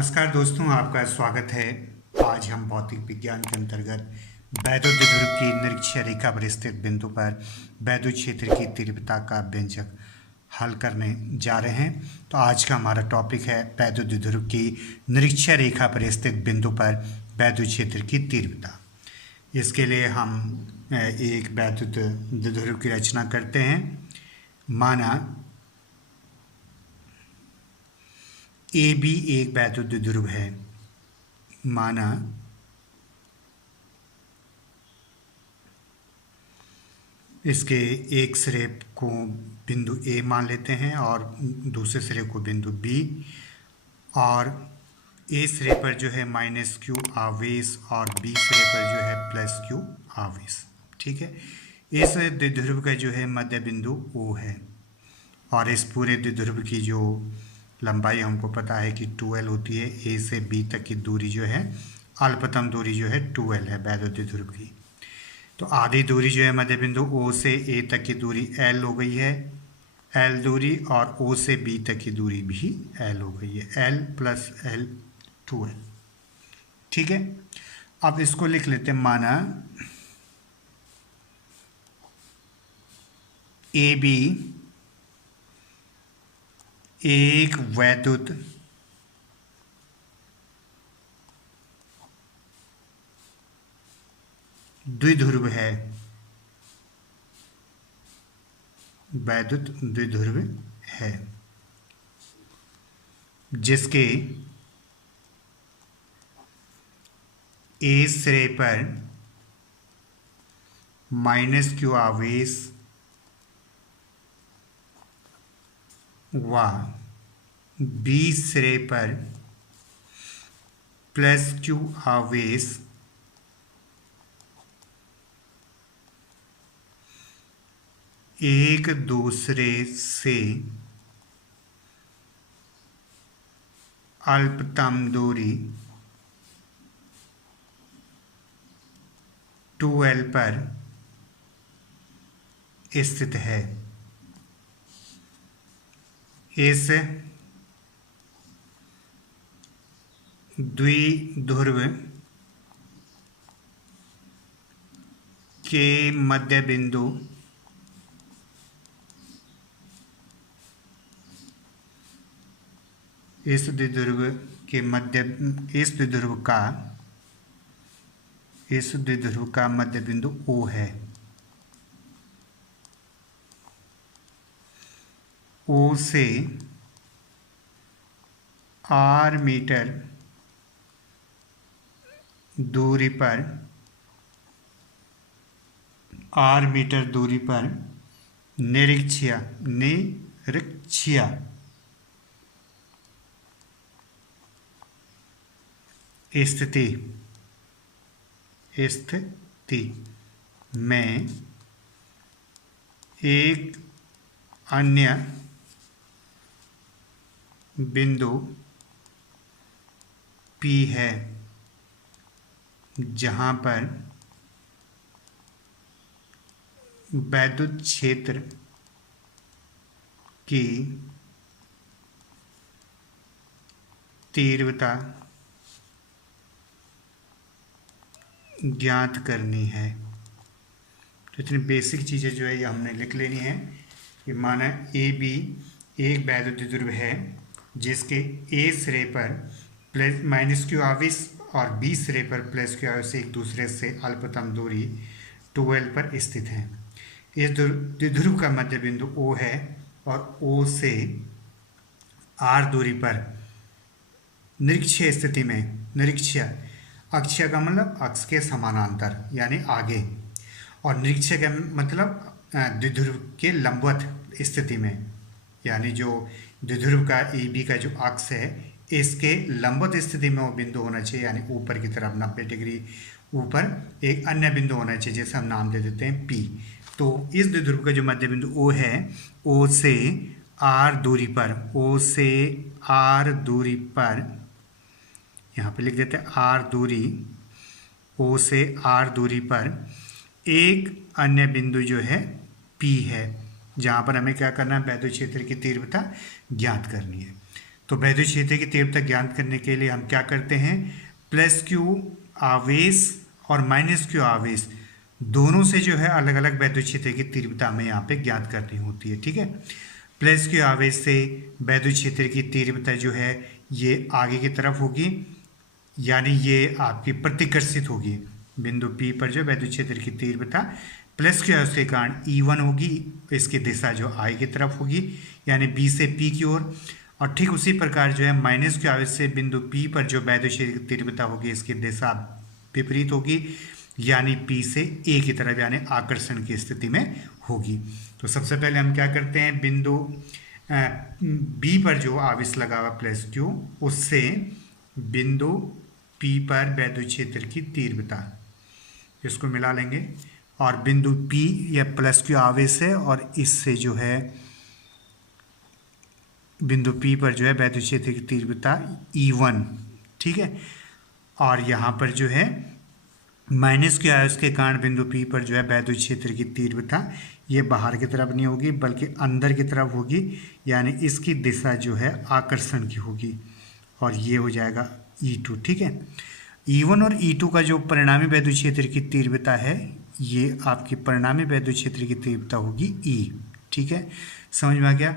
नमस्कार दोस्तों, आपका स्वागत है। आज हम भौतिक विज्ञान के अंतर्गत वैद्युत ध्रुव की निरक्षीय रेखा पर स्थित बिंदु पर वैद्युत क्षेत्र की तीव्रता का व्यंजक हल करने जा रहे हैं। तो आज का हमारा टॉपिक है वैद्युत ध्रुव की निरक्षीय रेखा पर स्थित बिंदु पर वैद्युत क्षेत्र की तीव्रता। इसके लिए हम एक वैद्युत ध्रुव की रचना करते हैं। माना ए बी एक वैद्युत द्विध्रुव है। माना इसके एक सिरे को बिंदु ए मान लेते हैं और दूसरे सिरे को बिंदु बी, और ए सिरे पर जो है माइनस क्यू आवेश और बी सिरे पर जो है प्लस क्यू आवेश। ठीक है, इस द्विध्रुव का जो है मध्य बिंदु ओ है और इस पूरे द्विध्रुव की जो लंबाई हमको पता है कि 2l होती है। ए से बी तक की दूरी जो है, अल्पतम दूरी जो है 2l है वैद्युत द्विध्रुव की। तो आधी दूरी जो है मध्य बिंदु ओ से ए तक की दूरी l हो गई है, l दूरी, और o से b तक की दूरी भी l हो गई है, l प्लस l 2l। ठीक है, अब इसको लिख लेते हैं। माना ए बी एक वैद्युत द्विध्रुव है, वैद्युत द्विध्रुव है जिसके ए सिरे पर माइनस क्यू आवेश व बी सिरे पर प्लस क्यू आवेश एक दूसरे से अल्पतम दूरी 2l पर स्थित है। इस द्विध्रुव के मध्य बिंदु इस द्विध्रुव का मध्य बिंदु O है। O से r मीटर दूरी पर निरक्षीय स्थिति में एक अन्य बिंदु P है जहाँ पर वैद्युत क्षेत्र की तीव्रता ज्ञात करनी है। तो इतनी बेसिक चीज़ें जो है ये हमने लिख लेनी है कि माना ए बी एक वैद्युत द्विध्रुव है जिसके ए सिरे पर प्लस माइनस क्यू आवेश और बी सिरे पर प्लस क्यू आवेश एक दूसरे से अल्पतम दूरी 2l पर स्थित है। इस द्विध्रुव का मध्य बिंदु O है और O से r दूरी पर निरक्षीय स्थिति में, निरक्षीय अक्षीय का मतलब अक्ष के समानांतर यानी आगे, और निरक्षीय का मतलब द्विध्रुव के लंबवत स्थिति में, यानी जो द्विध्रुव का ए बी का जो अक्ष है इसके लंबवत स्थिति में वो बिंदु होना चाहिए, यानी ऊपर की तरफ 90 डिग्री ऊपर एक अन्य बिंदु होना चाहिए जिसे हम नाम दे देते हैं P। तो इस द्विध्रुव का जो मध्य बिंदु O है, O से R दूरी पर यहाँ पे लिख देते हैं R दूरी, O से R दूरी पर एक अन्य बिंदु जो है P है जहाँ पर हमें क्या करना है, वैद्युत क्षेत्र की तीव्रता ज्ञात करनी है। तो वैद्युत क्षेत्र की तीव्रता ज्ञात करने के लिए हम क्या करते हैं, प्लस क्यू आवेश और माइनस क्यू आवेश दोनों से जो है अलग अलग वैद्युत क्षेत्र की तीव्रता हमें यहाँ पे ज्ञात करनी होती है। ठीक है, प्लस क्यू आवेश से वैद्युत क्षेत्र की तीव्रता जो है ये आगे की तरफ होगी, यानी ये आपकी प्रतिकर्षित होगी। बिंदु P पर जो वैद्युत क्षेत्र की तीव्रता प्लस क्यू आवेश के कारण E1 होगी, इसकी दिशा जो I की तरफ होगी, यानी B से P की ओर। और ठीक उसी प्रकार जो है माइनस क्यू आवेश से बिंदु P पर जो वैद्युत क्षेत्र की तीव्रता होगी, इसकी दिशा विपरीत होगी, यानी P से A की तरफ, यानी आकर्षण की स्थिति में होगी। तो सबसे पहले हम क्या करते हैं, बिंदु B पर जो आवेश लगा हुआ प्लस क्यू, उससे बिंदु P पर वैद्युत क्षेत्र की तीव्रता इसको मिला लेंगे, और बिंदु P या प्लस क्यू आवेश है और इससे जो है बिंदु P पर जो है वैद्युत क्षेत्र की तीव्रता E1। ठीक है, और यहाँ पर जो है माइनस क्यू आवेश के कारण बिंदु P पर जो है वैद्युत क्षेत्र की तीव्रता ये बाहर की तरफ नहीं होगी बल्कि अंदर की तरफ होगी, यानी इसकी दिशा जो है आकर्षण की होगी, और ये हो जाएगा E2। ठीक है, E1 और E2 का जो परिणामी वैद्युत क्षेत्र की तीव्रता है, ये आपकी परिणामी वैद्युत क्षेत्र की तीव्रता होगी E। ठीक है, समझ में आ गया।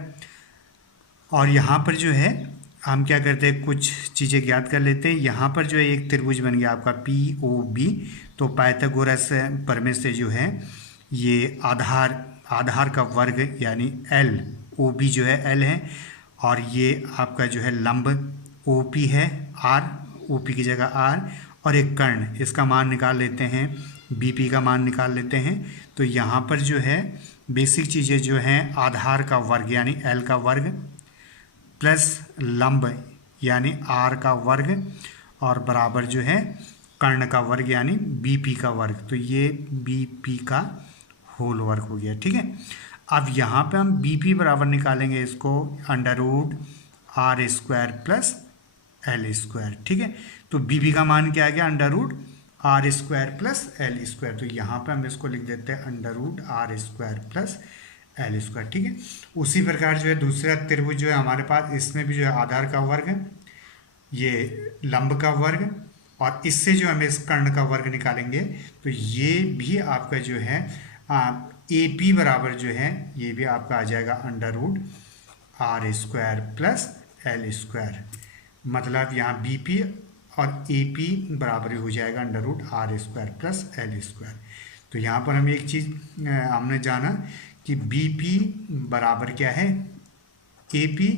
और यहाँ पर जो है हम क्या करते हैं, कुछ चीज़ें ज्ञात कर लेते हैं। यहाँ पर जो है एक त्रिभुज बन गया आपका POB, तो पाइथागोरस प्रमेय से जो है ये आधार का वर्ग यानी L, OB जो है L है, और ये आपका जो है लंब OP है R, OP की जगह R, और एक कर्ण, इसका मान निकाल लेते हैं, BP का मान निकाल लेते हैं। तो यहाँ पर जो है बेसिक चीज़ें जो हैं, आधार का वर्ग यानी L का वर्ग प्लस लंब यानी R का वर्ग, और बराबर जो है कर्ण का वर्ग यानी BP का वर्ग, तो ये BP का होल वर्ग हो गया। ठीक है, अब यहाँ पे हम BP बराबर निकालेंगे इसको √R² प्लस L²। ठीक है, तो BP का मान क्या आ गया, √R² प्लस L², तो यहाँ पे हम इसको लिख देते हैं √R² प्लस L²। ठीक है, उसी प्रकार जो है दूसरा त्रिभुज जो है हमारे पास, इसमें भी जो है आधार का वर्ग, ये लंब का वर्ग, और इससे जो हमें इस कर्ण का वर्ग निकालेंगे, तो ये भी आपका जो है AP बराबर जो है ये भी आपका आ जाएगा √R² प्लस L²। मतलब यहाँ BP और AP बराबर हो जाएगा √R² प्लस L²। तो यहाँ पर हम एक चीज़ हमने जाना कि BP बराबर क्या है, AP,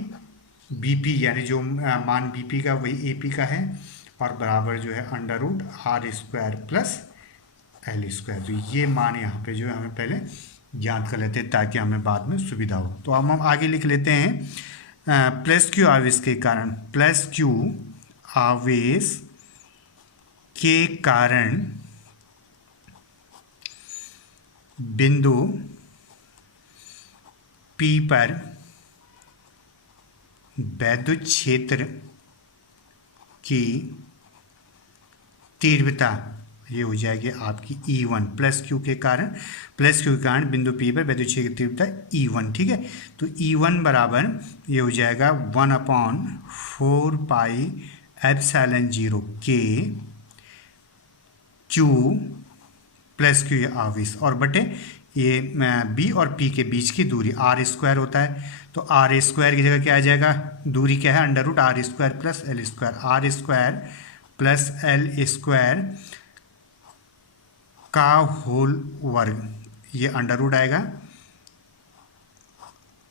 BP यानी जो मान BP का वही AP का है, और बराबर जो है √R² प्लस L²। तो ये मान यहाँ पे जो है हमें पहले ज्ञात कर लेते हैं ताकि हमें बाद में सुविधा हो। तो हम आगे लिख लेते हैं, प्लस क्यू आवेश के कारण, प्लस क्यू आवेश के कारण बिंदु P पर वैद्युत क्षेत्र की तीव्रता ये हो जाएगी आपकी E1। प्लस क्यू के कारण बिंदु P पर वैद्युत क्षेत्र की तीव्रता E1। ठीक है, तो E1 बराबर ये हो जाएगा 1/4πε0 K Q प्लस क्यू आवेश, और बटे ये B और P के बीच की दूरी R² होता है, तो R² की जगह क्या आ जाएगा, दूरी क्या है, √R² plus L², R² plus L² का होल वर्ग, ये अंडर आएगा,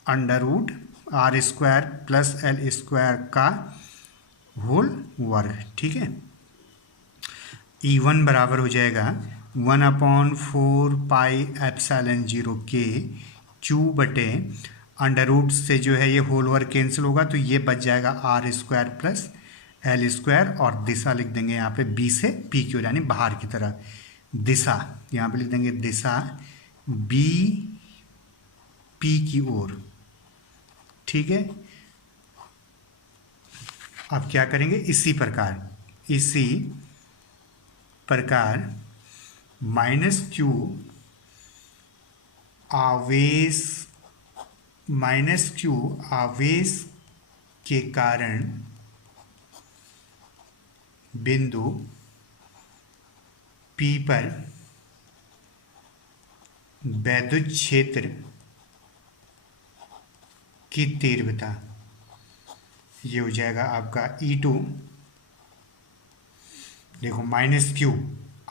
√R² प्लस L² का होल वर्ग। ठीक है, E1 बराबर हो जाएगा 1/4πε0 K Q बटे अंडर से जो है ये होल वर्ग कैंसिल होगा, तो ये बच जाएगा R² प्लस L², और दिशा लिख देंगे यहाँ पे B से P की ओर यानी बाहर की तरफ, दिशा यहाँ पे लिख देंगे दिशा B P की ओर। ठीक है, अब क्या करेंगे, इसी प्रकार माइनस क्यू आवेश के कारण बिंदु P पर वैद्युत क्षेत्र की तीव्रता, ये हो जाएगा आपका E2। देखो माइनस क्यू,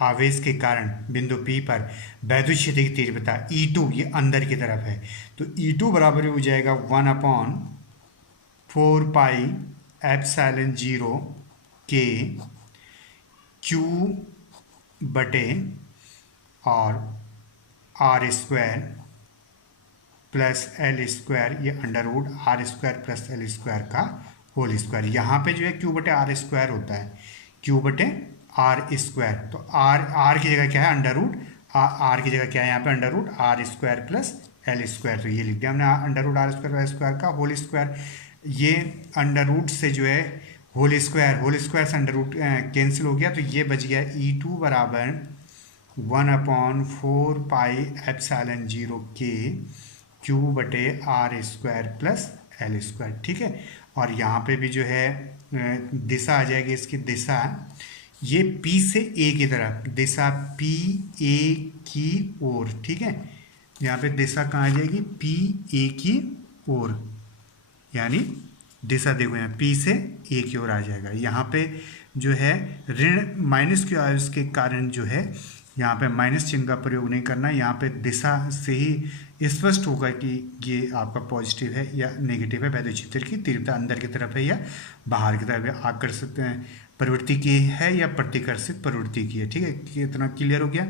आवेश के कारण बिंदु P पर वैद्युत क्षेत्र की तीव्रता E2, ये अंदर की तरफ है, तो E2 बराबर हो जाएगा 1/4πε0 के Q बटे और R square plus L square, ये under root R square plus L square का होल स्क्वायर। यहाँ पे जो है Q बटे R स्क्वायर होता है, Q बटे R स्क्वायर, तो R की जगह क्या है, अंडर रूट R की जगह क्या है यहाँ पे, under root R square plus L square, तो ये लिख दिया हमने under root R square L square का होल स्क्वायर। ये अंडर रूट से जो है होल स्क्वायर से अंडर रूट कैंसिल हो गया, तो ये बच गया E2 बराबर 1/4πε0 के Q बटे R square plus L square, ठीक है। और यहाँ पे भी जो है दिशा आ जाएगी, इसकी दिशा ये P से A की तरफ, दिशा P A की ओर, ठीक है। यहाँ पे दिशा कहाँ आ जाएगी, P A की ओर, यानी दिशा देखो यहाँ P से A की ओर आ जाएगा। यहाँ पे जो है ऋण माइनस क्यू आवेश के कारण जो है यहाँ पे माइनस चिन्ह का प्रयोग नहीं करना, यहाँ पे दिशा से ही स्पष्ट होगा कि ये आपका पॉजिटिव है या नेगेटिव है, वैद्युत क्षेत्र की तीव्रता अंदर की तरफ है या बाहर की तरफ है, आकर्षित प्रवृत्ति की है या प्रतिकर्षित प्रवृत्ति की है, ठीक है। कितना क्लियर हो गया।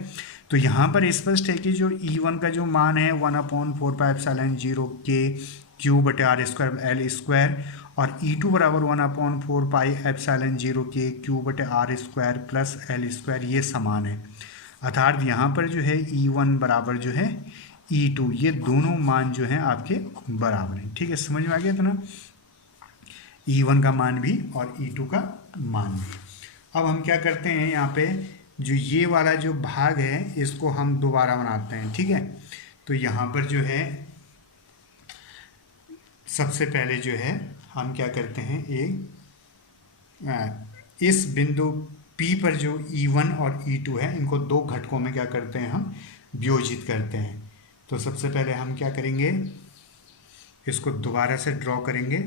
तो यहाँ पर स्पष्ट है कि जो E1 का जो मान है 1/4πε0 के Q बटे R स्क्वायर L स्क्वायर, और E2 बराबर 1/4πε0 के Q बटे R square plus L square, ये समान है। अर्थात यहाँ पर जो है E1 बराबर जो है E2, ये दोनों मान जो हैं आपके बराबर हैं, ठीक है। समझ में आ गया इतना, E1 का मान भी और E2 का मान भी। अब हम क्या करते हैं, यहाँ पे जो ये वाला जो भाग है इसको हम दोबारा बनाते हैं, ठीक है। तो यहाँ पर जो है सबसे पहले जो है हम क्या करते हैं, इस बिंदु P पर जो E1 और E2 है, इनको दो घटकों में क्या करते हैं, हम वियोजित करते हैं। तो सबसे पहले हम क्या करेंगे, इसको दोबारा से ड्रॉ करेंगे।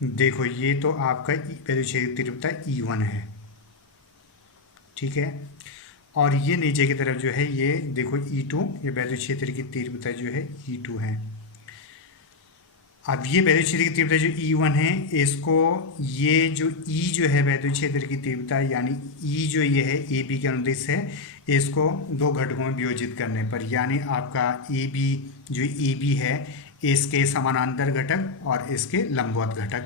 देखो ये तो आपका वैद्युत क्षेत्र की तीव्रता E1 है, ठीक है। और ये नीचे की तरफ जो है ये देखो E2, ये वैद्युत क्षेत्र की तीव्रता जो है E2 है। अब ये वैद्युत क्षेत्र की तीव्रता जो E1 है, इसको ये जो E जो है वैद्युत क्षेत्र की तीव्रता, यानी E जो ये है AB के अनुदिश है, इसको दो घटकों में वियोजित करने पर, यानी आपका AB जो AB है इसके समानांतर घटक और इसके लंबवत घटक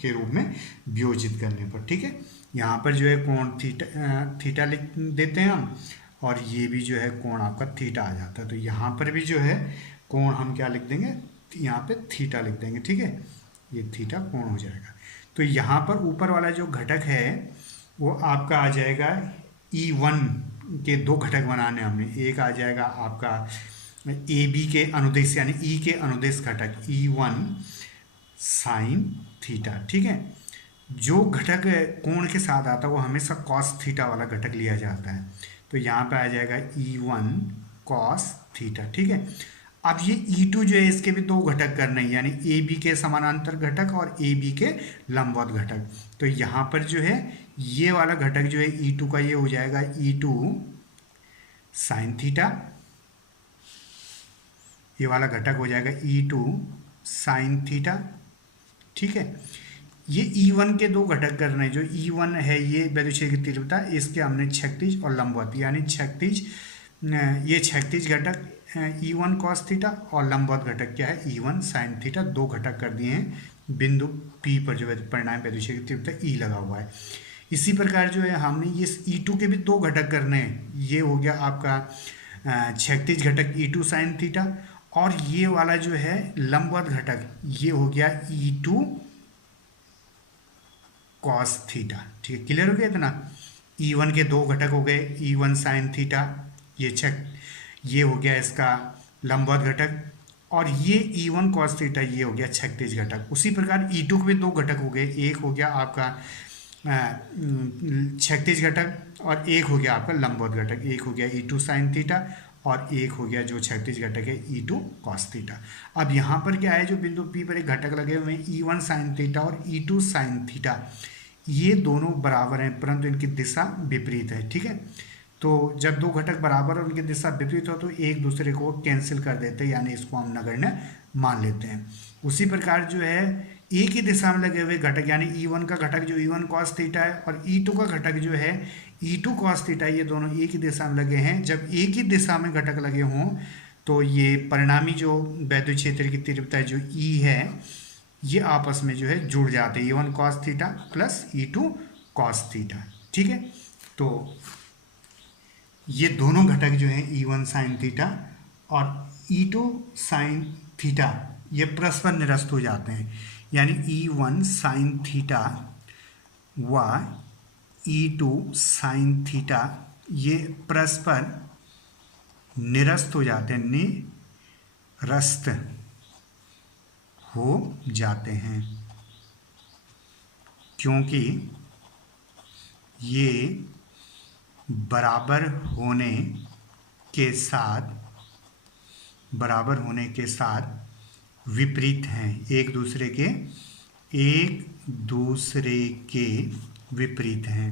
के रूप में वियोजित करने पर, ठीक है। यहाँ पर जो है कोण थीटा लिख देते हैं हम, और ये भी जो है कोण आपका थीटा आ जाता है। तो यहाँ पर भी जो है कोण हम क्या लिख देंगे, यहाँ पे थीटा लिख देंगे, ठीक है। ये थीटा कोण हो जाएगा। तो यहाँ पर ऊपर वाला जो घटक है वो आपका आ जाएगा E1 के दो घटक बनाने हमने, एक आ जाएगा आपका AB के अनुदिश यानी E के अनुदिश घटक E1 साइन थीटा, ठीक है। जो घटक कोण के साथ आता है वो हमेशा कॉस थीटा वाला घटक लिया जाता है। तो यहाँ पे आ जाएगा E1 कॉस थीटा, ठीक है। अब ये E2 जो है इसके भी दो घटक करने हैं, यानी AB के समानांतर घटक और AB के लंबवत घटक। तो यहाँ पर जो है ये वाला घटक जो है E2 का, ये हो जाएगा E2 साइन थीटा, ये वाला घटक हो जाएगा E2 साइन थीटा, ठीक है। ये E1 के दो घटक करने हैं, जो E1 है ये वैद्युत क्षेत्र की तीव्रता, इसके हमने क्षैतिज और लंबवत, यानी क्षैतिज, ये क्षैतिज घटक E1 cos थीटा और लंबवत घटक क्या है E1 sin थीटा, दो घटक कर दिए हैं बिंदु P पर जो परिणाम वैद्युत क्षेत्र की तीव्रता E लगा हुआ है। इसी प्रकार जो है हमने ये E2 के भी दो घटक करने हैं, ये हो गया आपका क्षैतिज घटक E2 sin थीटा, और ये वाला जो है लंबवत घटक ये हो गया E2 cos थीटा, ठीक है। क्लियर हो गया इतना। E1 के दो घटक हो गए E1 sin थीटा, ये हो गया इसका लंबवत घटक, और ये E1 cos थीटा ये हो गया क्षैतिज घटक। उसी प्रकार E2 के भी दो घटक हो गए, एक हो गया आपका क्षैतिज घटक और एक हो गया आपका लंबवत घटक। एक हो गया E2 sin थीटा और एक हो गया जो क्षैतिज घटक है E2 cos थीटा। अब यहाँ पर क्या है, जो बिंदु P पर एक घटक लगे हुए हैं E1 sin थीटा और E2 sin थीटा, ये दोनों बराबर हैं परंतु इनकी दिशा विपरीत है। ठीक है, तो जब दो घटक बराबर और उनकी दिशा विपरीत हो तो एक दूसरे को कैंसिल कर देते हैं, यानी इसको हम नगण्य मान लेते हैं। उसी प्रकार जो है एक ही दिशा में लगे हुए घटक, यानी E1 का घटक जो E1 cos थीटा है और E2 का घटक जो है E2 cos थीटा, ये दोनों एक ही दिशा में लगे हैं। जब एक ही दिशा में घटक लगे हों तो ये परिणामी जो वैद्युत क्षेत्र की तीव्रता जो E है ये आपस में जो है जुड़ जाते हैं, E1 cos theta plus E2 cos theta. ठीक है, तो ये दोनों घटक जो हैं E1 sin थीटा और E2 sin थीटा ये परस्पर निरस्त हो जाते हैं, यानी E1 sin थीटा व E2 sin थीटा ये परस्पर निरस्त हो जाते हैं, निरस्त हो जाते हैं, क्योंकि ये बराबर होने के साथ विपरीत हैं, एक दूसरे के विपरीत हैं।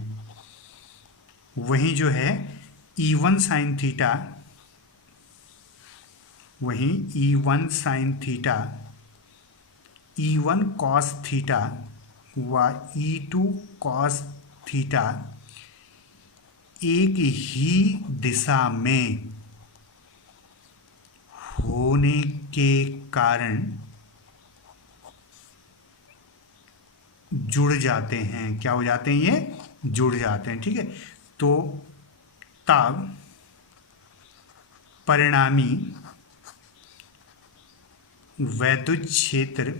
वहीं जो है E1 sin थीटा, वहीं E1 sin theta E1 cos theta व E2 cos थीटा एक ही दिशा में होने के कारण जुड़ जाते हैं। क्या हो जाते हैं? ये जुड़ जाते हैं। ठीक है, तो तब परिणामी वैद्युत क्षेत्र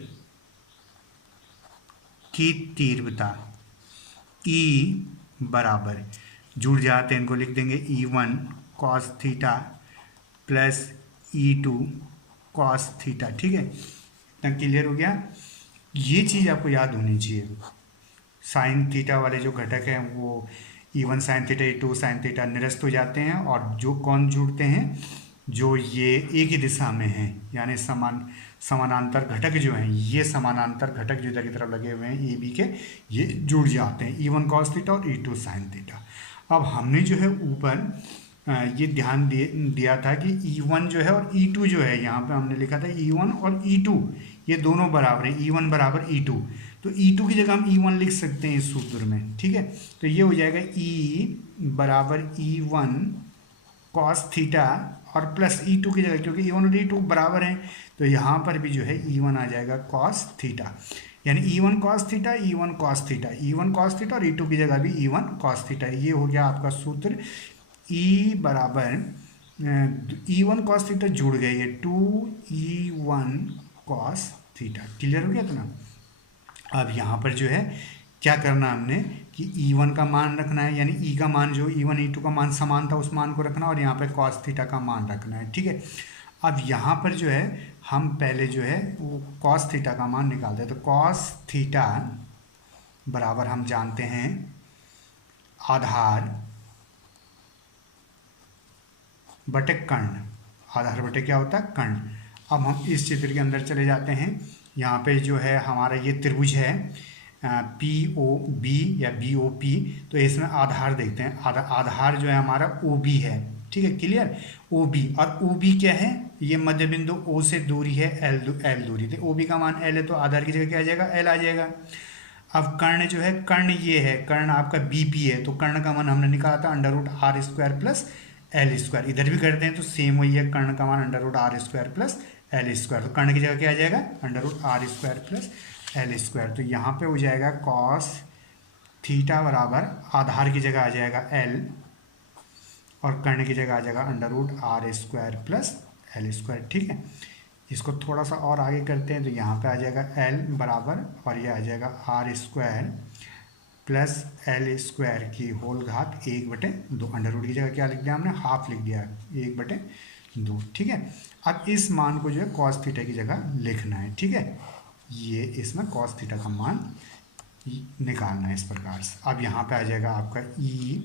की तीव्रता E बराबर जुड़ जाते हैं, इनको लिख देंगे E1 cos theta plus E2 cos theta. ठीक है, इतना क्लियर हो गया। ये चीज़ आपको याद होनी चाहिए, साइन थीटा वाले जो घटक हैं वो E1 sin theta E2 sin theta निरस्त हो जाते हैं, और जो कौन जुड़ते हैं, जो ये एक ही दिशा में हैं, यानी समानांतर घटक जो हैं, ये समानांतर घटक जो इधर की तरफ लगे हुए हैं ए बी के, ये जुड़ जाते हैं, E1 cos थीटा और E2 sin थीटा। अब हमने जो है ऊपर ये ध्यान दिया था कि E1 जो है और E2 जो है, यहाँ पे हमने लिखा था E1 और E2 ये दोनों बराबर हैं, E1 बराबर E2, तो E2 की जगह हम E1 लिख सकते हैं इस सूत्र में। ठीक है, तो ये हो जाएगा E बराबर E1 cos थीटा और प्लस E2 की जगह, क्योंकि E1 और E2 बराबर हैं तो यहाँ पर भी जो है E1 आ जाएगा cos थीटा, यानी E1 cos theta E1 cos theta, E1 cos theta और E2 की जगह भी E1 cos थीटा। ये हो गया आपका सूत्र। E बराबर E1 cos थीटा जुड़ गए, ये 2E1 cos थीटा। क्लियर हो गया इतना? अब यहाँ पर जो है क्या करना हमने कि E1 का मान रखना है, यानी E का मान जो E1 E2 का मान समान था उस मान को रखना, और यहाँ पे cos थीटा का मान रखना है। ठीक है, अब यहाँ पर जो है हम पहले जो है वो cos थीटा का मान निकालते हैं, तो cos थीटा बराबर हम जानते हैं आधार बटे कर्ण। आधार बटे क्या होता है? कर्ण। अब हम इस चित्र के अंदर चले जाते हैं। यहाँ पे जो है हमारा ये त्रिभुज है POB या BOP, तो इसमें आधार देखते हैं। आधार जो है हमारा OB है। ठीक है, क्लियर? OB, और OB क्या है? ये मध्य बिंदु O से दूरी है L दूरी, तो OB का मान L है, तो आधार की जगह क्या आ जाएगा? L आ जाएगा। अब कर्ण जो है, कर्ण ये है, कर्ण आपका BP है, तो कर्ण का मान हमने निकाला था √r² प्लस L²। इधर भी करते हैं तो सेम वही है, कर्ण का मान √r² प्लस L², तो कर्ण की जगह क्या आ जाएगा? √r² plus L²। तो यहाँ पे हो जाएगा cos थीटा बराबर आधार की जगह आ जाएगा L और कर्ण की जगह आ जाएगा √r² प्लस L²। ठीक है, इसको थोड़ा सा और आगे करते हैं तो यहाँ पे आ जाएगा L बराबर, और ये आ जाएगा r² प्लस L² की होल घात 1/2। √, की जगह क्या लिख दिया हमने? हाफ लिख दिया, 1/2। 2, ठीक है। अब इस मान को जो है कॉस थीटा की जगह लिखना है, ठीक है। ये इसमें कॉस थीटा का मान निकालना है इस प्रकार से। अब यहाँ पे आ जाएगा आपका ई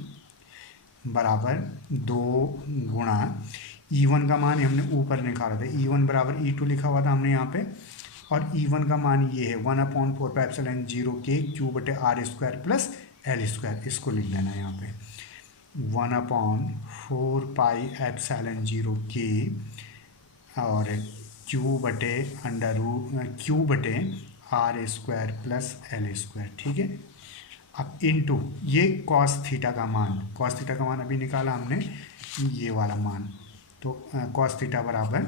बराबर 2 गुणा E1 का मान हमने ऊपर निकाला था, E1 बराबर E2 लिखा हुआ था हमने यहाँ पे, और E1 का मान ये है 1/4πε0K³/r² प्लस L²। इसको लिख लेना है यहाँ पे 1/4πε0K और Q/r² प्लस L², ठीक है। अब इनटू ये कॉस थीटा का मान, कॉस थीटा का मान अभी निकाला हमने, ये वाला मान, तो कॉस थीटा बराबर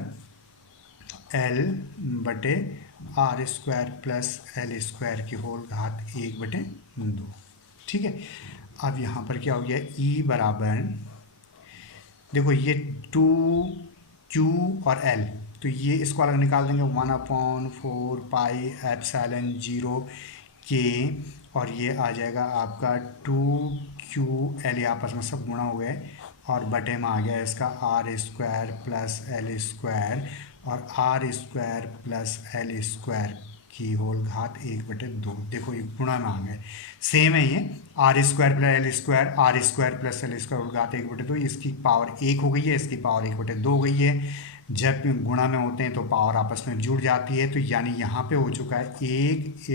L/r² प्लस L² की होल घात 1/2, ठीक है। अब यहाँ पर क्या हो गया, E बराबर, देखो ये 2Q और L, तो ये इसको अलग निकाल देंगे 1/4πε0K, और ये आ जाएगा आपका 2QL, आपस में सब गुणा हो गए, और बटे में आ गया इसका R² प्लस L² और R² प्लस L² की होल घात 1/2। देखो ये गुणा में आ गए, सेम है ये, R² plus L² R² plus L² whole घात 1/2, इसकी पावर 1 हो गई है, इसकी पावर 1/2 हो गई है। जब गुणा में होते हैं तो पावर आपस में जुड़ जाती है, तो यानी यहाँ पे हो चुका है 1 ×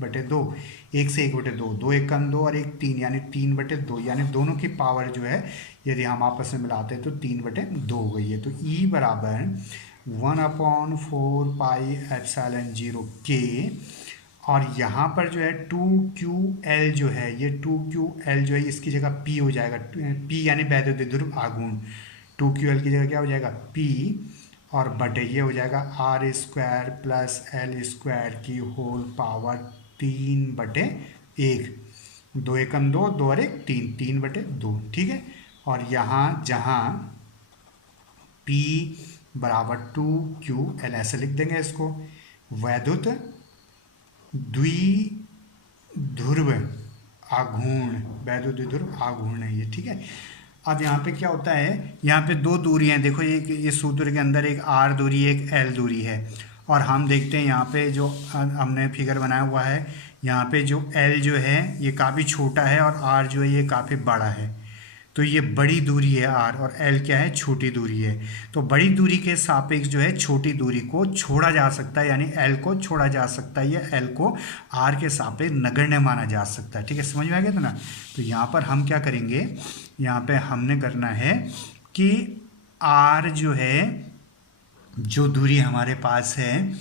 1/2, 1 से 1/2, 2 1 कम 2 और 1 3, यानी 3/2, यानी दोनों की पावर जो है यदि हम आपस में मिलाते हैं तो 3/2 हो गई है। तो E बराबर 1/4πε0K, और यहाँ पर जो है 2QL जो है, ये 2QL जो है इसकी जगह P हो जाएगा, P यानी वैद्युत ध्रुव आघूर्ण, 2QL की जगह क्या हो जाएगा P, और बटे ये हो जाएगा R² प्लस L² की होल पावर 3/1, 2 1 कम 2, 2 और 1 3, 3/2, ठीक है। और यहाँ जहाँ P बराबर 2QL ऐसे लिख देंगे इसको, वैद्युत द्विध्रुव आघूर्ण, वैद्युत ध्रुव आघूर्ण है ये, ठीक है। अब यहाँ पे क्या होता है, यहाँ पे 2 दूरी हैं, देखो एक इस सूत्र के अंदर एक R दूरी एक L दूरी है, और हम देखते हैं यहाँ पे जो हमने फिगर बनाया हुआ है, यहाँ पे जो L जो है ये काफ़ी छोटा है और R जो है ये काफ़ी बड़ा है, तो ये बड़ी दूरी है R, और L क्या है, छोटी दूरी है। तो बड़ी दूरी के सापेक्ष जो है छोटी दूरी को छोड़ा जा सकता है, यानी L को छोड़ा जा सकता है, या L को R के सापेक्ष नगण्य माना जा सकता है, ठीक है। समझ में आ गया था ना। तो यहाँ पर हम क्या करेंगे, यहाँ पे हमने करना है कि R जो है, जो दूरी हमारे पास है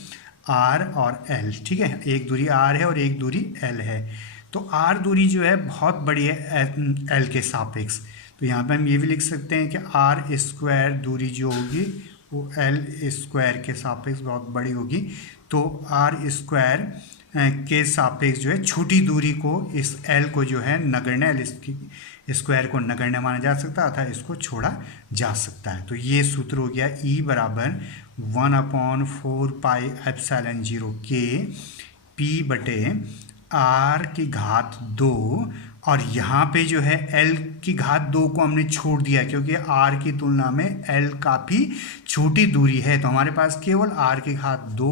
R और L, ठीक है, एक दूरी R है और एक दूरी L है, तो R दूरी जो है बहुत बड़ी है L के सापेक्ष, तो यहाँ पे हम ये भी लिख सकते हैं कि R² दूरी जो होगी वो L² के सापेक्ष बहुत बड़ी होगी, तो R² के सापेक्ष जो है छोटी दूरी को, इस L को जो है नगण्य, L² को नगण्य माना जा सकता है, अर्थात इसको छोड़ा जा सकता है। तो ये सूत्र हो गया E बराबर 1/4πε0K P/r², और यहाँ पे जो है L², को हमने छोड़ दिया क्योंकि R की तुलना में L काफ़ी छोटी दूरी है, तो हमारे पास केवल R²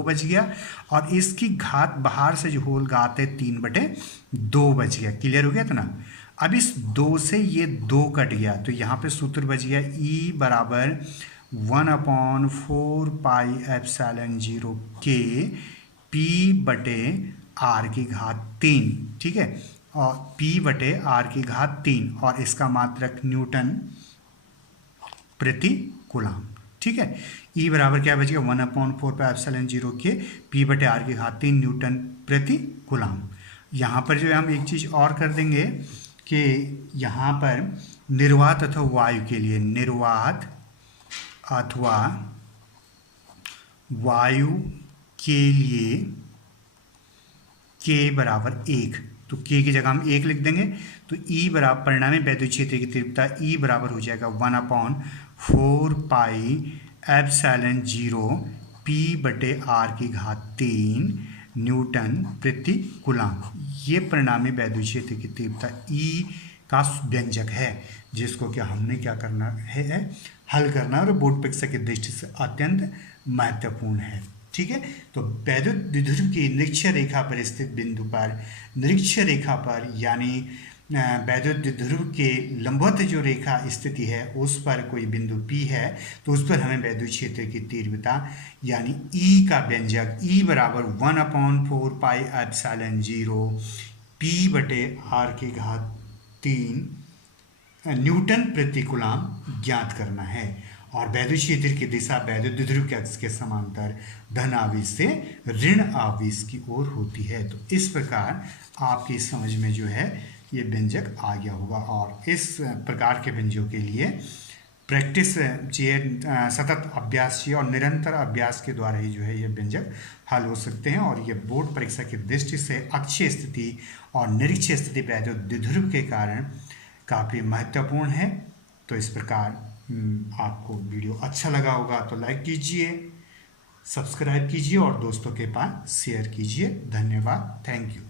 बच गया, और इसकी घात बाहर से जो होल घात है 3/2 बच गया। क्लियर हो गया था ना। अब इस 2 से ये 2 कट गया, तो यहाँ पे सूत्र बच गया E बराबर 1/4πε0K P/r², ठीक है, और P/r², और इसका मात्रक न्यूटन प्रति कूलम, ठीक है। E बराबर क्या बच गया, 1/4πε0K P/r² न्यूटन प्रति कूलम। यहाँ पर जो है हम एक चीज़ और कर देंगे कि यहाँ पर निर्वात अथवा वायु के लिए, निर्वात अथवा वायु के लिए K बराबर 1, तो K की जगह हम 1 लिख देंगे, तो E बराबर, परिणामी वैद्युत क्षेत्र की तीव्रता E बराबर हो जाएगा 1/4πε0 P/r² न्यूटन प्रति कूलम। ये परिणामी वैद्युत क्षेत्र की तीव्रता E का व्यंजक है, जिसको क्या हमने क्या करना है हल करना, और बोर्ड परीक्षा की दृष्टि से अत्यंत महत्वपूर्ण है। ठीक है, तो वैद्युत द्विध्रुव की निरीक्षण रेखा पर स्थित बिंदु पर, निरीक्षण रेखा पर यानी वैद्युत द्विध्रुव के लंबवत जो रेखा स्थिति है उस पर कोई बिंदु P है, तो उस पर हमें वैद्युत क्षेत्र की तीव्रता यानी E का व्यंजक E बराबर 1/4 पाई एप्सिलॉन 0 P बटे R की घात 3 न्यूटन प्रति कूलम ज्ञात करना है। और वैद्युत क्षेत्र की दिशा वैद्युत द्विध्रुव के अक्ष के समांतर धन आवेश से ऋण आवेश की ओर होती है। तो इस प्रकार आपकी समझ में जो है ये व्यंजक आ गया होगा। और इस प्रकार के व्यंजकों के लिए प्रैक्टिस चाहिए, सतत अभ्यास चाहिए, और निरंतर अभ्यास के द्वारा ही जो है ये व्यंजक हल हो सकते हैं। और ये बोर्ड परीक्षा की दृष्टि से अक्षीय स्थिति और निरीक्षीय स्थिति वैद्युत द्विध्रुव के कारण काफ़ी महत्वपूर्ण है। तो इस प्रकार आपको वीडियो अच्छा लगा होगा तो लाइक कीजिए, सब्सक्राइब कीजिए और दोस्तों के पास शेयर कीजिए। धन्यवाद, थैंक यू।